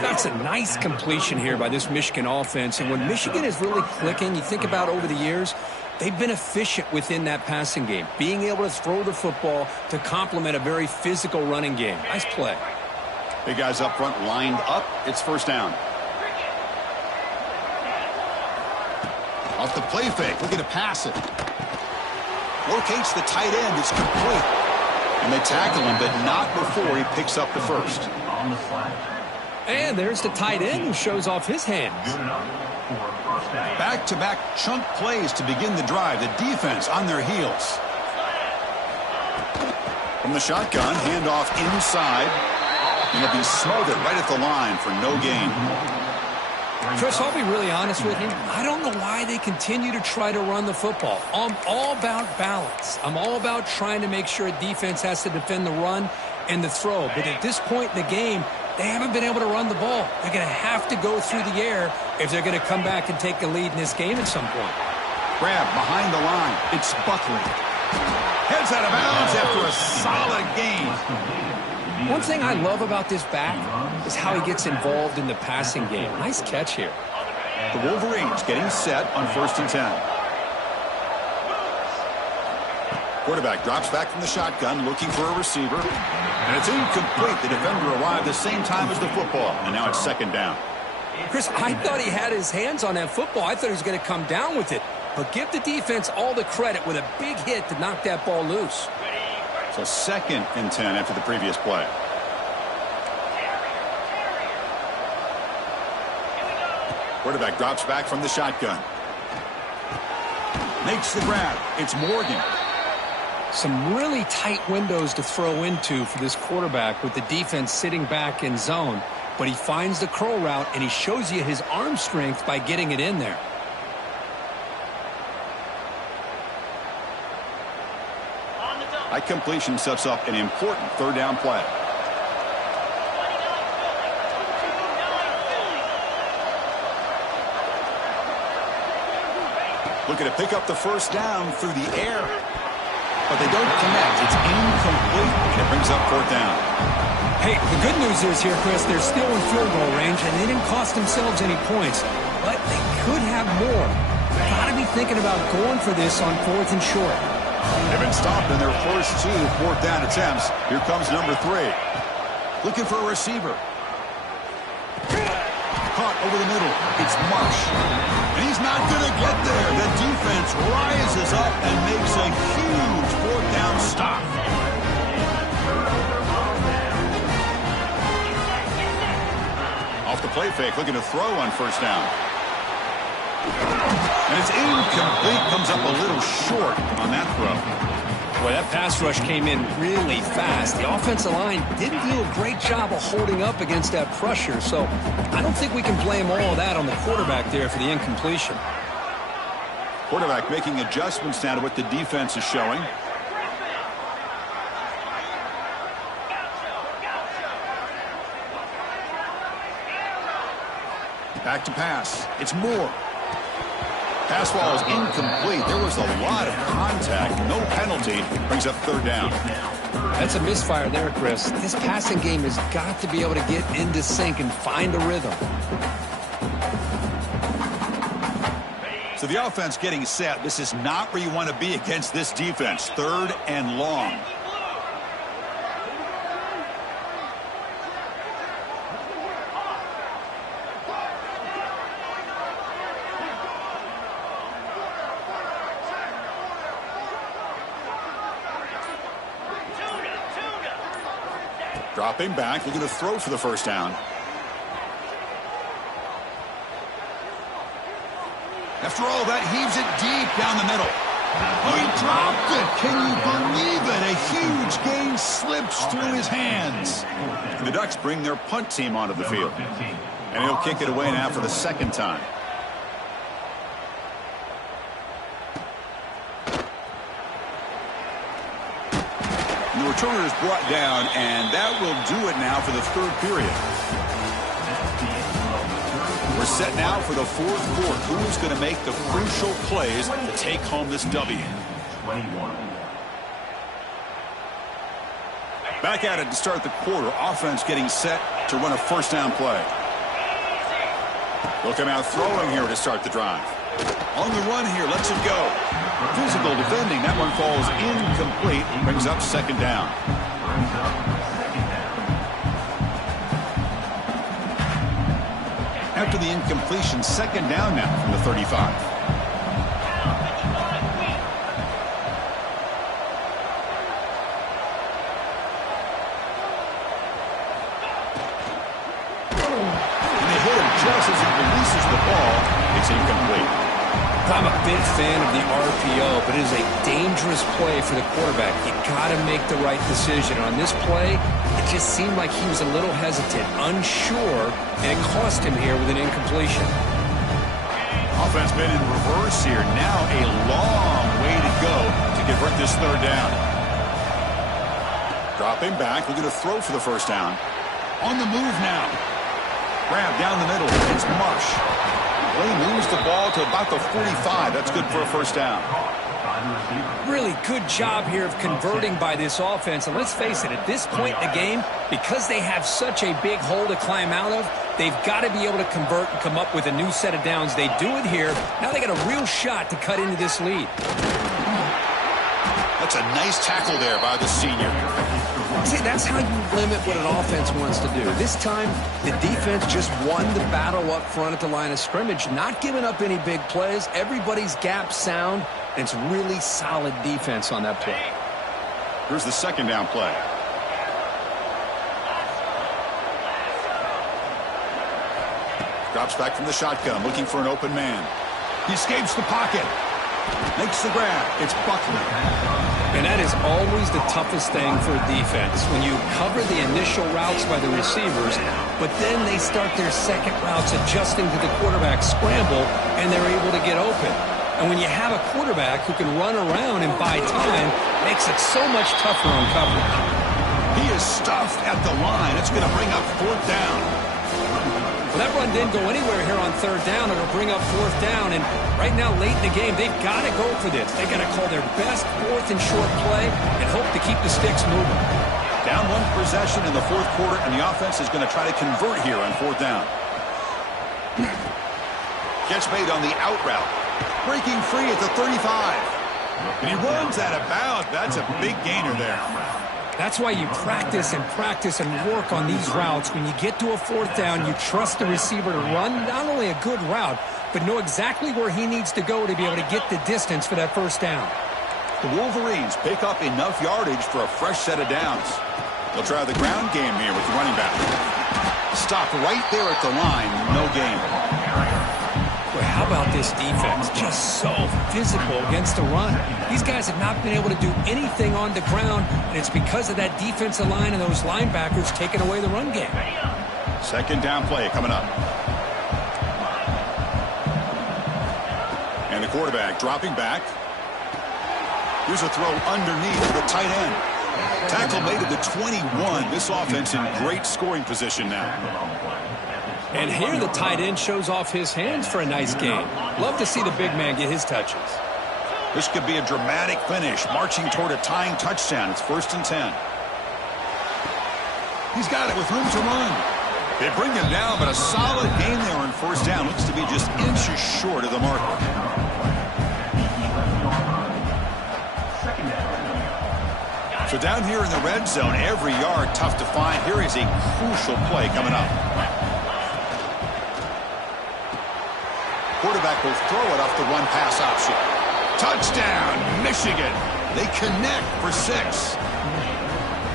That's a nice completion here by this Michigan offense. And when Michigan is really clicking, you think about over the years, they've been efficient within that passing game, being able to throw the football to complement a very physical running game. Nice play. Big guys up front lined up. It's first down. Off the play fake, looking to pass it. Locates the tight end. It's complete. And they tackle him, but not before he picks up the first. And there's the tight end who shows off his hands. Back-to-back chunk plays to begin the drive. The defense on their heels. From the shotgun, handoff inside. And it'll be smothered right at the line for no gain. Chris, I'll be really honest with you. I don't know why they continue to try to run the football. I'm all about balance. I'm all about trying to make sure a defense has to defend the run and the throw. But at this point in the game, they haven't been able to run the ball. They're going to have to go through the air if they're going to come back and take the lead in this game at some point. Grab behind the line. It's Buckley. Heads out of bounds after a solid gain. One thing I love about this back is how he gets involved in the passing game. Nice catch here. The Wolverines getting set on 1st and 10. Quarterback drops back from the shotgun, looking for a receiver. And it's incomplete. The defender arrived the same time as the football. And now it's second down. Chris, I thought he had his hands on that football. I thought he was going to come down with it. But give the defense all the credit with a big hit to knock that ball loose. So 2nd and 10 after the previous play. Quarterback drops back from the shotgun. Makes the grab. It's Morgan. Some really tight windows to throw into for this quarterback with the defense sitting back in zone. But he finds the curl route, and he shows you his arm strength by getting it in there. That completion sets up an important third down play. Looking to pick up the first down through the air. But they don't connect. It's incomplete, and it brings up 4th down. Hey, the good news is here, Chris, they're still in field goal range, and they didn't cost themselves any points. But they could have more. Got to be thinking about going for this on 4th and short. They've been stopped in their first 2 4th down attempts. Here comes number 3. Looking for a receiver. Caught over the middle. It's Marsh. And he's not going to get there. The defense rises up and makes a huge 4th down stop. play fake, looking to throw on first down. And it's incomplete, comes up a little short on that throw. Boy, that pass rush came in really fast. The offensive line didn't do a great job of holding up against that pressure, so I don't think we can blame all of that on the quarterback there for the incompletion. Quarterback making adjustments now to what the defense is showing. Back to pass. It's Moore. Pass ball is incomplete. There was a lot of contact. No penalty. Brings up third down. That's a misfire there, Chris. This passing game has got to be able to get into sync and find a rhythm. So the offense getting set. This is not where you want to be against this defense. Third and long. Dropping back, looking to throw for the first down. After all that, heaves it deep down the middle. Oh, he dropped it. Can you believe it? A huge gain slips through his hands. The Ducks bring their punt team onto the field. And he'll kick it away now for the second time. The returner is brought down, and that will do it now for the third period. We're set now for the fourth quarter. Who's going to make the crucial plays to take home this W? Back at it to start the quarter. Offense getting set to run a first down play. They'll come out throwing here to start the drive. On the run here, lets it go. Physical defending. That one falls incomplete. Brings up second down. After the incompletion, second down now from the 35. And they hit him just as he releases the ball. It's incomplete. I'm a big fan of the RPO, but it is a dangerous play for the quarterback. You got to make the right decision. On this play, it just seemed like he was a little hesitant, unsure, and it cost him here with an incompletion. Offense made in reverse here. Now a long way to go to convert this third down. Dropping back, looking to throw for the first down. On the move now. Grab down the middle. It's Marsh. They moves the ball to about the 45. That's good for a first down. Really good job here of converting by this offense. And let's face it, at this point in the game, because they have such a big hole to climb out of, they've got to be able to convert and come up with a new set of downs. They do it here. Now they got a real shot to cut into this lead. That's a nice tackle there by the senior. See, that's how you limit what an offense wants to do. This time, the defense just won the battle up front at the line of scrimmage, not giving up any big plays. Everybody's gap sound, and it's really solid defense on that play. Here's the second down play. Drops back from the shotgun, looking for an open man. He escapes the pocket. Makes the grab. It's Buckley. And that is always the toughest thing for a defense, when you cover the initial routes by the receivers, but then they start their second routes adjusting to the quarterback scramble, and they're able to get open. And when you have a quarterback who can run around and buy time, it makes it so much tougher on coverage. He is stuffed at the line. It's going to bring up fourth down. Well, that run didn't go anywhere here on third down. It'll bring up fourth down. And right now, late in the game, they've got to go for this. They've got to call their best fourth and short play and hope to keep the sticks moving. Down one possession in the fourth quarter, and the offense is going to try to convert here on fourth down. Catch made on the out route. Breaking free at the 35. And he runs out of bounds. That's a big gainer there. That's why you practice and work on these routes. When you get to a fourth down, you trust the receiver to run not only a good route, but know exactly where he needs to go to be able to get the distance for that first down. The Wolverines pick up enough yardage for a fresh set of downs. They'll try the ground game here with the running back. Stop right there at the line. No gain. Boy, how about this defense? Just so physical against the run. These guys have not been able to do anything on the ground, and it's because of that defensive line and those linebackers taking away the run game. Second down play coming up. And the quarterback dropping back. Here's a throw underneath the tight end. Tackle made at the 21. This offense in great scoring position now. And here the tight end shows off his hands for a nice game. Love to see the big man get his touches. This could be a dramatic finish, marching toward a tying touchdown. It's 1st and 10. He's got it with room to run. They bring him down, but a solid gain there on 1st down. Looks to be just inches short of the marker. So down here in the red zone, every yard tough to find. Here is a crucial play coming up. Quarterback will throw it off the run-pass option. Touchdown, Michigan. They connect for 6.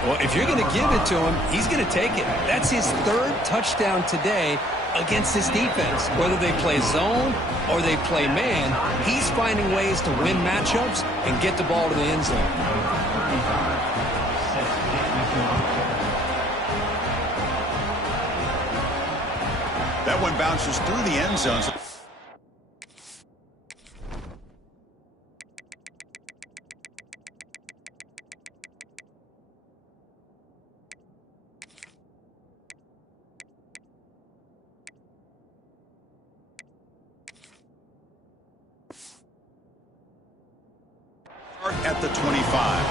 Well, if you're going to give it to him, he's going to take it. That's his 3rd touchdown today against this defense. Whether they play zone or they play man, he's finding ways to win matchups and get the ball to the end zone. That one bounces through the end zone. At the 25.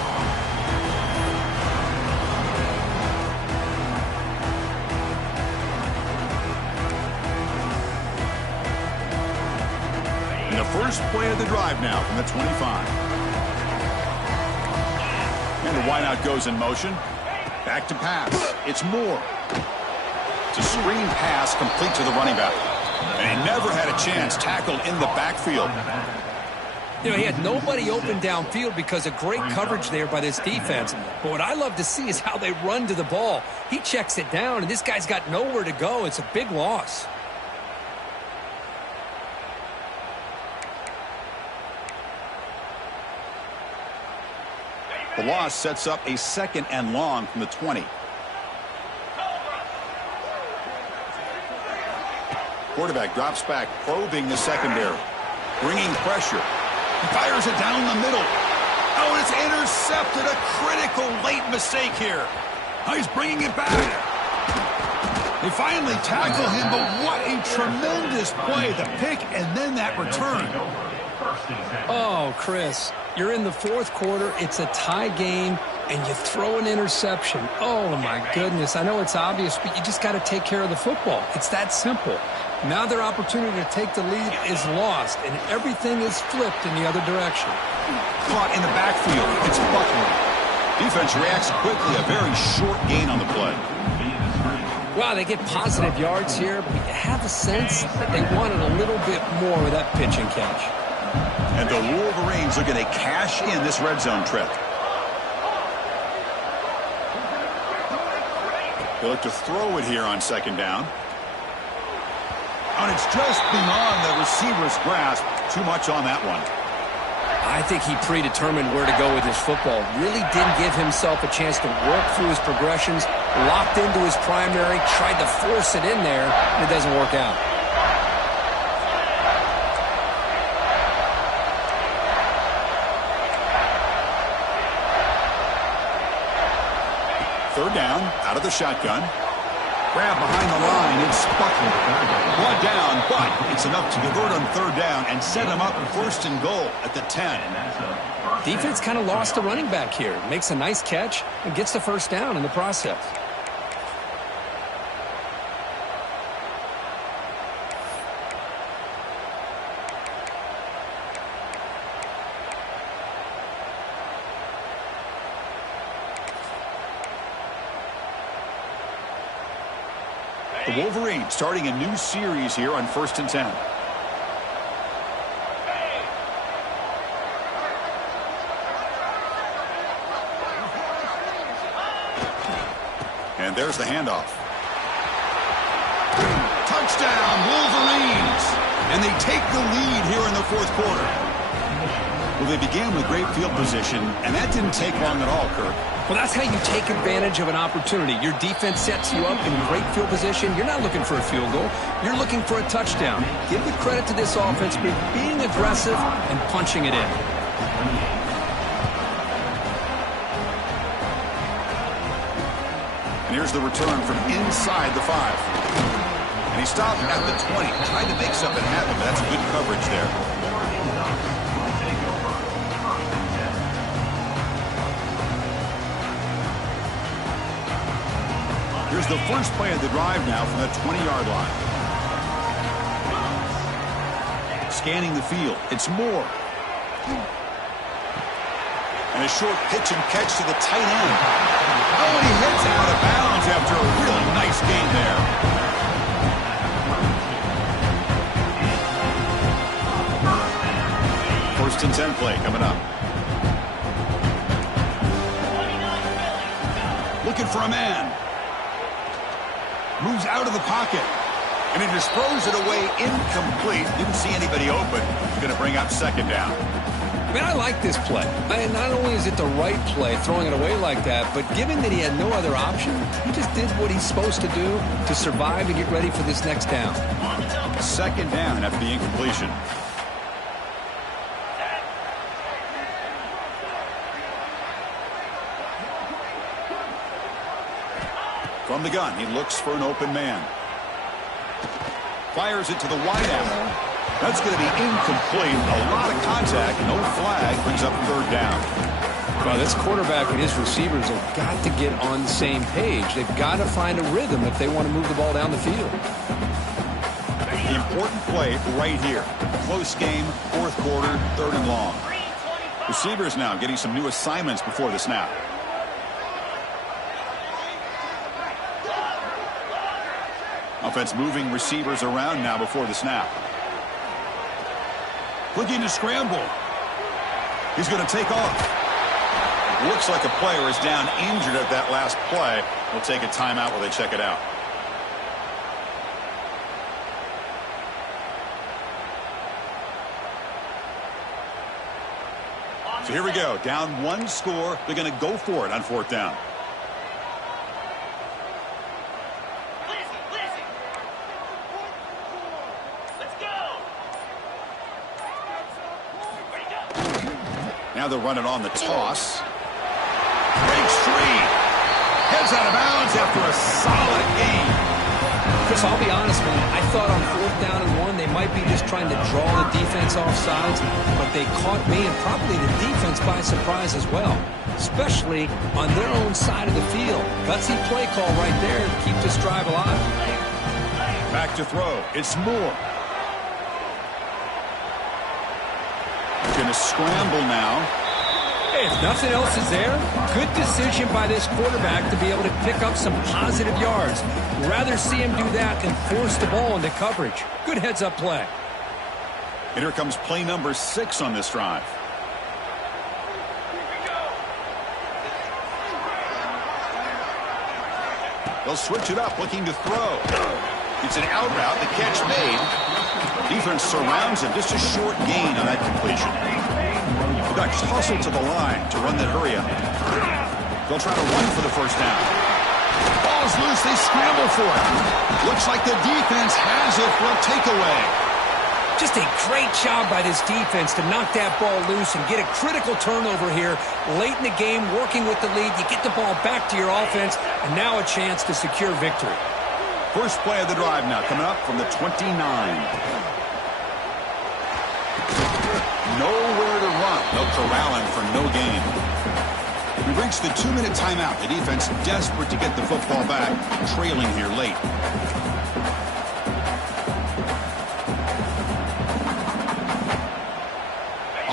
And the first play of the drive now from the 25. And the wideout goes in motion. Back to pass. It's Moore. It's a screen pass complete to the running back. And he never had a chance tackled in the backfield. You know, he had nobody open downfield because of great coverage there by this defense. But what I love to see is how they run to the ball. He checks it down, and this guy's got nowhere to go. It's a big loss. The loss sets up a 2nd and long from the 20. Quarterback drops back, probing the secondary, bringing pressure. He fires it down the middle. Oh, and it's intercepted. A critical late mistake here. Oh, he's bringing it back. They finally tackle him, but what a tremendous play. The pick and then that return. Oh, Chris, you're in the 4th quarter. It's a tie game, and you throw an interception. Oh, my goodness. I know it's obvious, but you just got to take care of the football. It's that simple. Now their opportunity to take the lead is lost, and everything is flipped in the other direction. Caught in the backfield. It's Buckner. Defense reacts quickly. A very short gain on the play. Wow, they get positive yards here, but you have a sense that they wanted a little bit more with that pitch and catch. And the Wolverines looking to cash in this red zone trip. They look to throw it here on 2nd down. And it's just beyond the receiver's grasp. Too much on that one. I think he predetermined where to go with his football. Really didn't give himself a chance to work through his progressions. Locked into his primary, tried to force it in there, and it doesn't work out. Third down, out of the shotgun. Grab behind the line, it's Buckner. One down, but it's enough to convert on 3rd down and set him up 1st and goal at the 10. Defense kind of lost the running back here. Makes a nice catch and gets the 1st down in the process. The Wolverines starting a new series here on 1st and 10. And there's the handoff. Touchdown, Wolverines! And they take the lead here in the fourth quarter. Well, they began with great field position, and that didn't take long at all, Kirk. Well, that's how you take advantage of an opportunity. Your defense sets you up in great field position. You're not looking for a field goal. You're looking for a touchdown. Give the credit to this offense for being aggressive and punching it in. And here's the return from inside the 5. And he stopped at the 20, tried to make something happen, but that's good coverage there. Here's the first play of the drive now from the 20-yard line. Scanning the field. It's Moore. And a short pitch and catch to the tight end. Oh, and he heads out of bounds after a really nice gain there. First and 10 play coming up. Looking for a man. Moves out of the pocket. And he just throws it away incomplete. Didn't see anybody open. He's going to bring up second down. Man, I like this play. Not only is it the right play, throwing it away like that, but given that he had no other option, he just did what he's supposed to do to survive and get ready for this next down. Second down after the incompletion. From the gun, he looks for an open man. Fires it to the wideout. That's going to be incomplete. A lot of contact, no flag, brings up third down. Well, this quarterback and his receivers have got to get on the same page. They've got to find a rhythm if they want to move the ball down the field. The important play right here. Close game, fourth quarter, third and long. Receivers now getting some new assignments before the snap. Offense moving receivers around now before the snap. Looking to scramble. He's going to take off. Looks like a player is down injured at that last play. We'll take a timeout while they check it out. So here we go. Down one score. They're going to go for it on fourth down. Now they'll run it on the toss. Breaks free. Heads out of bounds after a solid game. Chris, I'll be honest, man. I thought on fourth down and 1, they might be just trying to draw the defense off sides, but they caught me and probably the defense by surprise as well, especially on their own side of the field. Gutsy play call right there to keep this drive alive. Back to throw. It's Moore. Going to scramble now. Hey, if nothing else is there, good decision by this quarterback to be able to pick up some positive yards. Rather see him do that than force the ball into coverage. Good heads-up play. And here comes play number 6 on this drive. They'll switch it up, looking to throw. It's an out route, the catch made. Defense surrounds him, just a short gain on that completion. The Ducks hustle to the line to run that hurry up. They'll try to run for the first down. Ball's loose, they scramble for it. Looks like the defense has it for a takeaway. Just a great job by this defense to knock that ball loose and get a critical turnover here late in the game, working with the lead. You get the ball back to your offense, and now a chance to secure victory. First play of the drive now, coming up from the 29. Nowhere to run. They'll corral him for no gain. We reached the 2-minute timeout. The defense desperate to get the football back, trailing here late.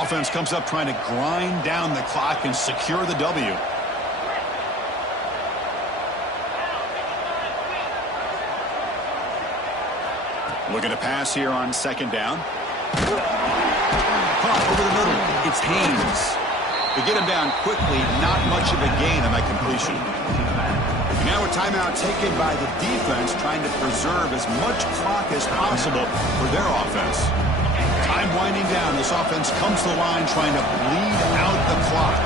Offense comes up trying to grind down the clock and secure the W. Looking to pass here on second down. Caught over the middle. It's Haynes. They get him down quickly. Not much of a gain on that completion. Now a timeout taken by the defense, trying to preserve as much clock as possible for their offense. Time winding down. This offense comes to the line trying to bleed out the clock.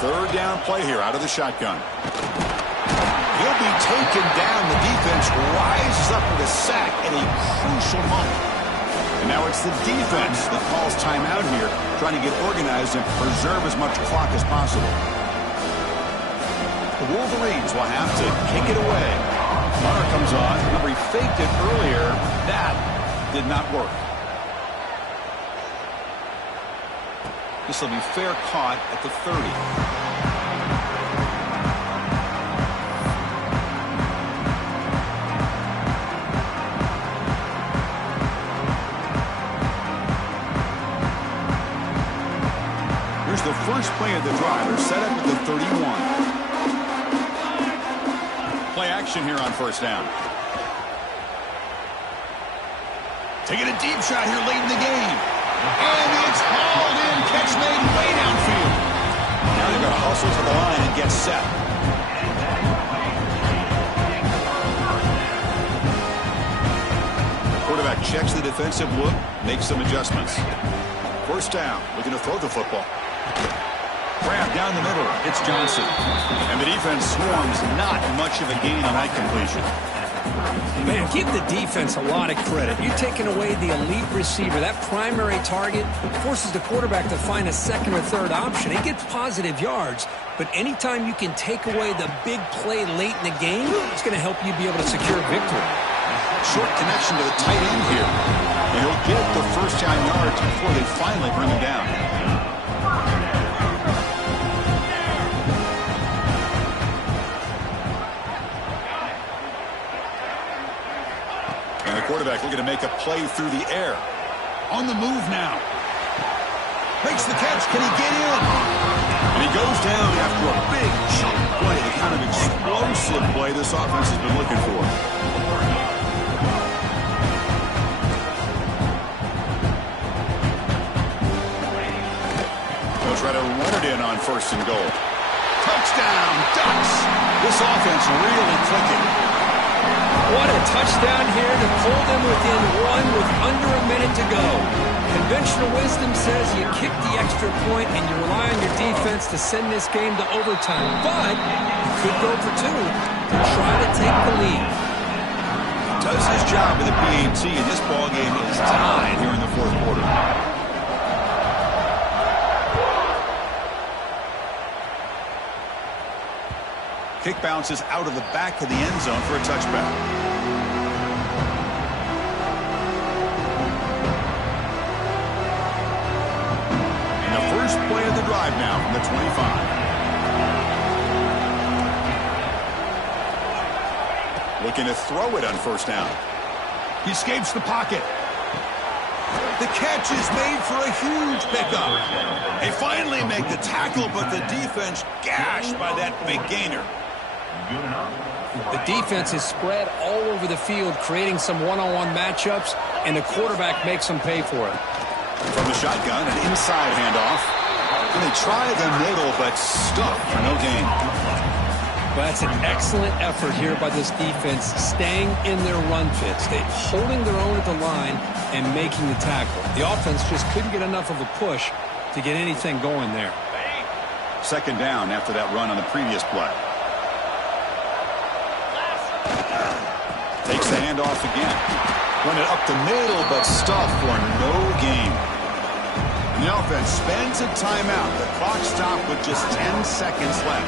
Third down play here out of the shotgun. He'll be taken down. The defense rises up with a sack at a crucial moment. And now it's the defense that calls timeout here, trying to get organized and preserve as much clock as possible. The Wolverines will have to kick it away. Hunter comes on. Remember, he faked it earlier. That did not work. This will be fair caught at the 30. The first play of the drive. They're set up at the 31. Play action here on first down. Taking a deep shot here late in the game. And it's hauled in. Catch made way downfield. Now they've got to hustle to the line and get set. Quarterback checks the defensive look, makes some adjustments. First down, looking to throw the football. Grab down the middle. It's Johnson. And the defense swarms. Not much of a gain on that completion. Man, give the defense a lot of credit. You're taking away the elite receiver. That primary target forces the quarterback to find a second or third option. He gets positive yards, but anytime you can take away the big play late in the game, it's going to help you be able to secure victory. Short connection to the tight end here. And he'll get the first down yards before they finally bring him down. Quarterback looking to make a play through the air. On the move now. Makes the catch. Can he get in? And he goes down after a big chunk play. The kind of explosive play this offense has been looking for. They'll try to run it in on first and goal. Touchdown, Ducks. This offense really clicking. What a touchdown here to pull them within one with under a minute to go. Conventional wisdom says you kick the extra point and you rely on your defense to send this game to overtime. But you could go for two to try to take the lead. Does his job with the PAT, and this ballgame is tied here in the fourth quarter. Kick bounces out of the back of the end zone for a touchback. And the first play of the drive now from the 25. Looking to throw it on first down. He escapes the pocket. The catch is made for a huge pickup. They finally make the tackle, but the defense gashed by that big gainer. The defense is spread all over the field, creating some one-on-one matchups, and the quarterback makes them pay for it. From the shotgun, an inside handoff. And they try the middle, but stuffed for no gain. But that's an excellent effort here by this defense, staying in their run fits. They're holding their own at the line and making the tackle. The offense just couldn't get enough of a push to get anything going there. Second down after that run on the previous play. Takes the handoff again. Run it up the middle, but stuffed for no gain. And the offense spends a timeout. The clock stopped with just 10 seconds left.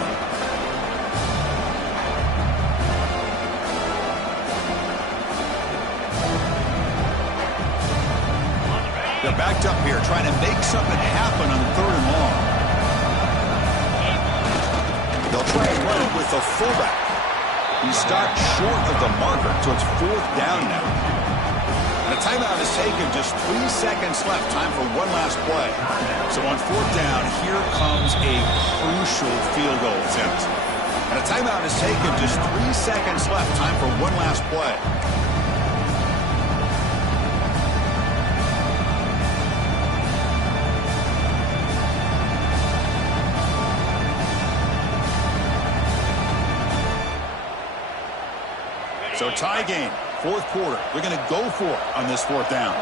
They're backed up here, trying to make something happen on third and long. They'll try and run it with the fullback. He stopped short of the marker, so it's fourth down now. And a timeout is taken, just 3 seconds left. Time for one last play. So on fourth down, here comes a crucial field goal attempt. And a timeout is taken, just 3 seconds left. Time for one last play. So tie game, fourth quarter. They're going to go for it on this fourth down.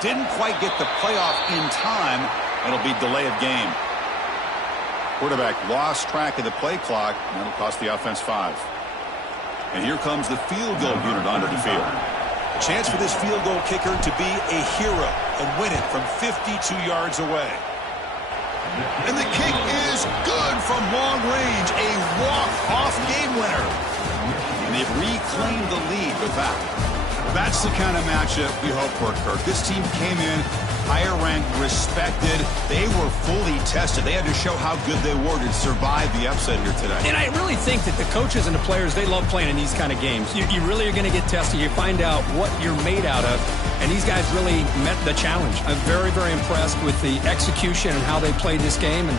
Didn't quite get the playoff in time. It'll be delay of game. Quarterback lost track of the play clock, and that'll cost the offense 5. And here comes the field goal unit onto the field. A chance for this field goal kicker to be a hero and win it from 52 yards away. And the kick is good from long range. A walk-off game winner. And they've reclaimed the lead with that. That's the kind of matchup we hope for, Kirk. This team came in higher ranked, respected. They were fully tested. They had to show how good they were to survive the upset here today. And I really think that the coaches and the players, they love playing in these kind of games. You really are going to get tested. You find out what you're made out of. And these guys really met the challenge. I'm very, very impressed with the execution and how they played this game. And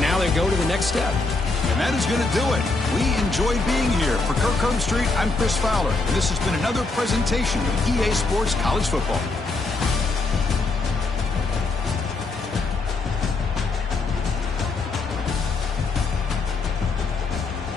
now they go to the next step. And that is going to do it. We enjoyed being here. For Kirk Herbstreit, I'm Chris Fowler. And this has been another presentation of EA Sports College Football.